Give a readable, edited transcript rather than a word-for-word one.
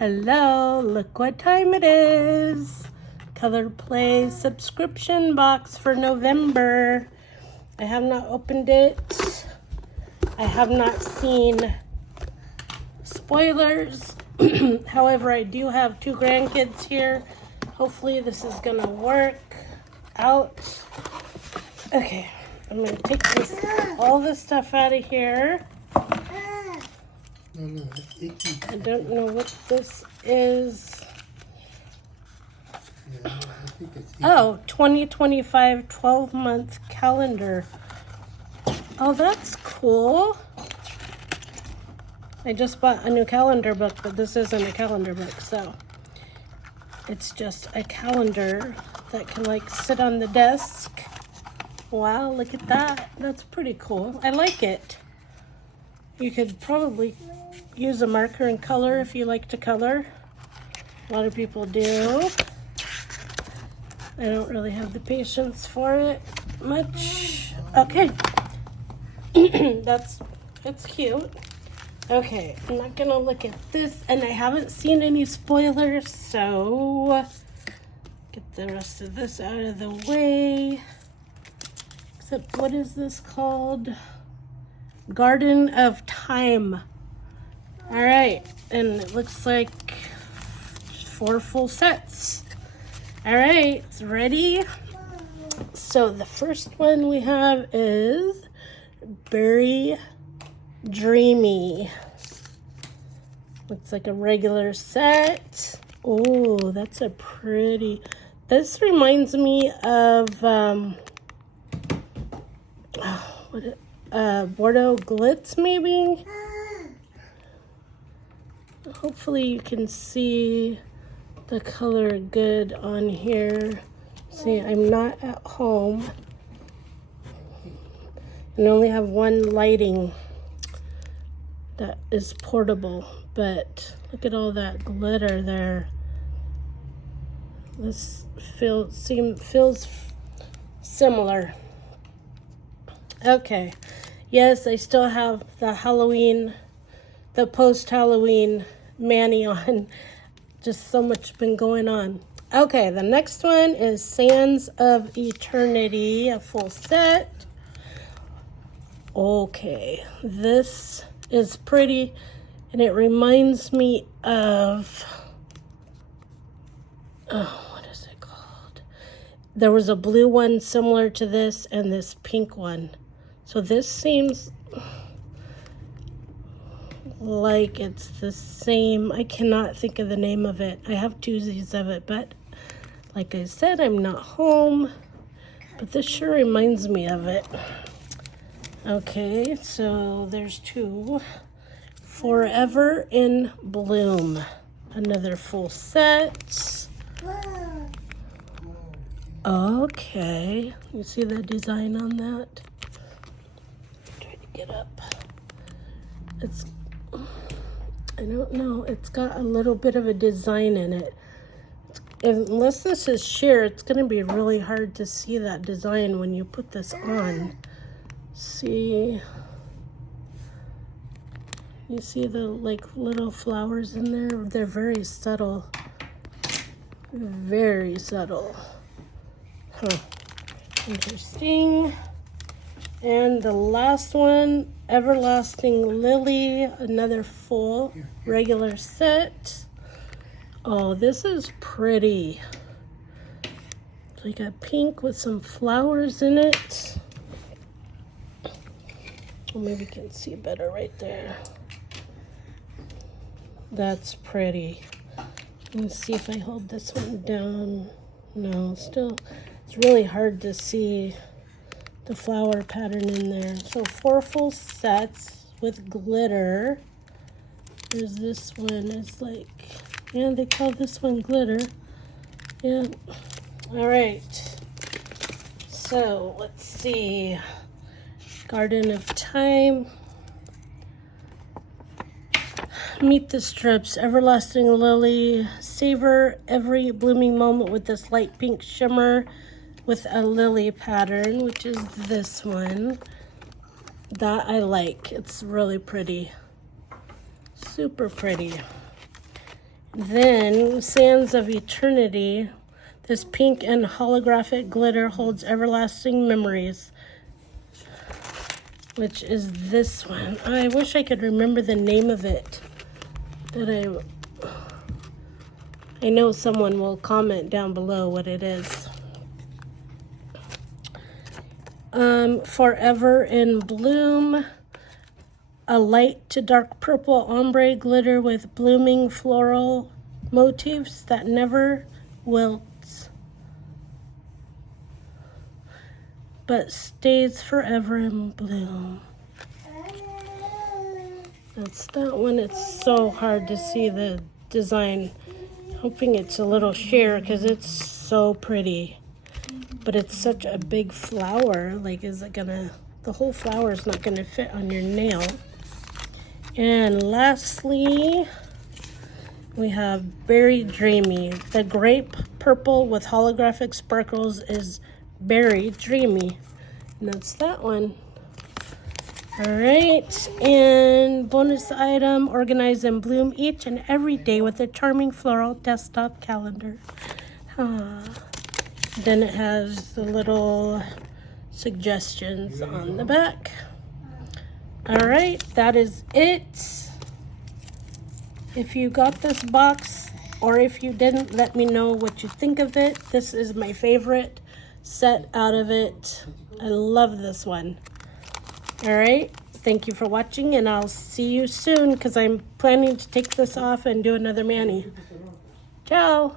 Hello, look what time it is. Color Play subscription box for November. I have not opened it. I have not seen spoilers. However, I do have 2 grandkids here. Hopefully this is gonna work out. Okay, I'm gonna take all this stuff out of here. No, it's icky. I don't know what this is. Yeah, I think it's icky. Oh, 2025 12-month calendar. Oh, that's cool. I just bought a new calendar book, but this isn't a calendar book, so it's just a calendar that can like sit on the desk. Wow, look at that. That's pretty cool. I like it. You could probably use a marker and color if you like to color. A lot of people do. I don't really have the patience for it much. Okay. That's cute. Okay, I'm not gonna look at this, and I haven't seen any spoilers, so get the rest of this out of the way. Except, what is this called? Garden of Time. All right, and it looks like 4 full sets. All right, it's ready. So the first one we have is Berry Dreamy. Looks like a regular set. Oh, that's a pretty. This reminds me of Bordeaux Glitz, maybe. Hopefully you can see the color good on here. See, I'm not at home and only have one lighting that is portable, but look at all that glitter there. This feels similar. Okay, yes, I still have the Halloween, the post-Halloween mani on. Just so much been going on. Okay, the next one is Sands of Eternity, a full set. Okay, this is pretty, and it reminds me of, what is it called? There was a blue one similar to this and this pink one. So this seems like it's the same. I cannot think of the name of it. I have twosies of it, but like I said, I'm not home. But this sure reminds me of it. Okay, so there's 2. Forever in Bloom. Another full set. Okay, you see the design on that? Try to get up. I don't know, it's got a little bit of a design in it. Unless this is sheer, it's going to be really hard to see that design when you put this on. See, you see the like little flowers in there? They're very subtle. Very subtle. Huh. Interesting. And the last one, Everlasting Lily, another full regular set. Oh, this is pretty. It's like a pink with some flowers in it. Well, maybe you can see better right there. That's pretty. Let me see if I hold this one down. No, still, it's really hard to see the flower pattern in there. So 4 full sets with glitter. There's this one. It's like, yeah, they call this one glitter. Yeah. All right. So let's see. Garden of Time. Meet the Strips. Everlasting Lily. Savor every blooming moment with this light pink shimmer with a lily pattern, which is this one. That I like. It's really pretty. Super pretty. Then, Sands of Eternity. This pink and holographic glitter holds everlasting memories. Which is this one. I wish I could remember the name of it. I know someone will comment down below what it is. Forever in Bloom. A light to dark purple ombre glitter with blooming floral motifs that never wilts, but stays forever in bloom. That's that one. It's so hard to see the design. Hoping it's a little sheer because it's so pretty. But it's such a big flower. Like, is it gonna, the whole flower is not gonna fit on your nail. And lastly, we have Berry Dreamy. The grape purple with holographic sparkles is Berry Dreamy. And that's that one. All right, and bonus item, organize and bloom each and every day with a charming floral desktop calendar. Then it has the little suggestions on the back. All right, that is it. If you got this box, or if you didn't, let me know what you think of it. This is my favorite set out of it. I love this one. All right, thank you for watching, and I'll see you soon because I'm planning to take this off and do another mani. Ciao.